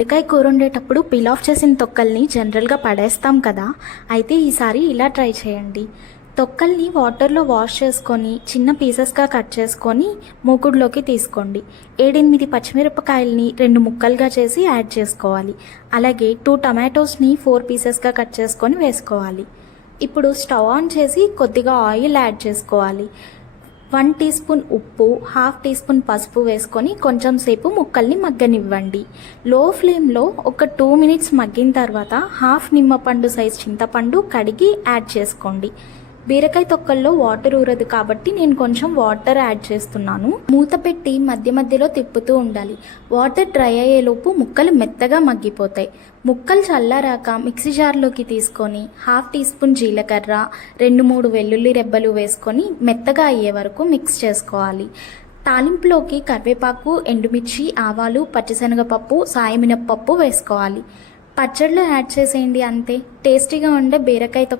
బీరకాయ కూర వండేటప్పుడు పీల్ ఆఫ్ చేసిన తొక్కల్ని జనరల్గా పడేస్తాం కదా. అయితే ఈసారి ఇలా ట్రై చేయండి. తొక్కల్ని వాటర్లో వాష్ చేసుకొని చిన్న పీసెస్గా కట్ చేసుకొని మూకుడులోకి తీసుకోండి. ఏడెనిమిది పచ్చిమిరపకాయల్ని రెండు ముక్కలుగా చేసి యాడ్ చేసుకోవాలి. అలాగే టూ టమాటోస్ని ఫోర్ పీసెస్గా కట్ చేసుకొని వేసుకోవాలి. ఇప్పుడు స్టవ్ ఆన్ చేసి కొద్దిగా ఆయిల్ యాడ్ చేసుకోవాలి. వన్ టీ స్పూన్ ఉప్పు హాఫ్ టీ స్పూన్ పసుపు వేసుకొని కొంచెం సేపు ముక్కల్ని మగ్గనివ్వండి. లో ఫ్లేమ్లో ఒక టూ మినిట్స్ మగ్గిన తర్వాత హాఫ్ నిమ్మపండు సైజ్ చింతపండు కడిగి యాడ్ చేసుకోండి. బీరకాయ తొక్కల్లో వాటర్ ఊరదు కాబట్టి నేను కొంచెం వాటర్ యాడ్ చేస్తున్నాను. మూత పెట్టి మధ్య మధ్యలో తిప్పుతూ ఉండాలి. వాటర్ డ్రై అయ్యేలోపు ముక్కలు మెత్తగా మగ్గిపోతాయి. ముక్కలు చల్లారాక మిక్సీ జార్లోకి తీసుకొని హాఫ్ టీ స్పూన్ జీలకర్ర రెండు మూడు వెల్లుల్లి రెబ్బలు వేసుకొని మెత్తగా అయ్యే వరకు మిక్స్ చేసుకోవాలి. తాలింపులోకి కరివేపాకు ఎండుమిర్చి ఆవాలు పచ్చిశనగపప్పు సాయమినప్పప్పు వేసుకోవాలి. పచ్చడిలో యాడ్ చేసేయండి అంతే. టేస్టీగా ఉండే బీరకాయ తొక్క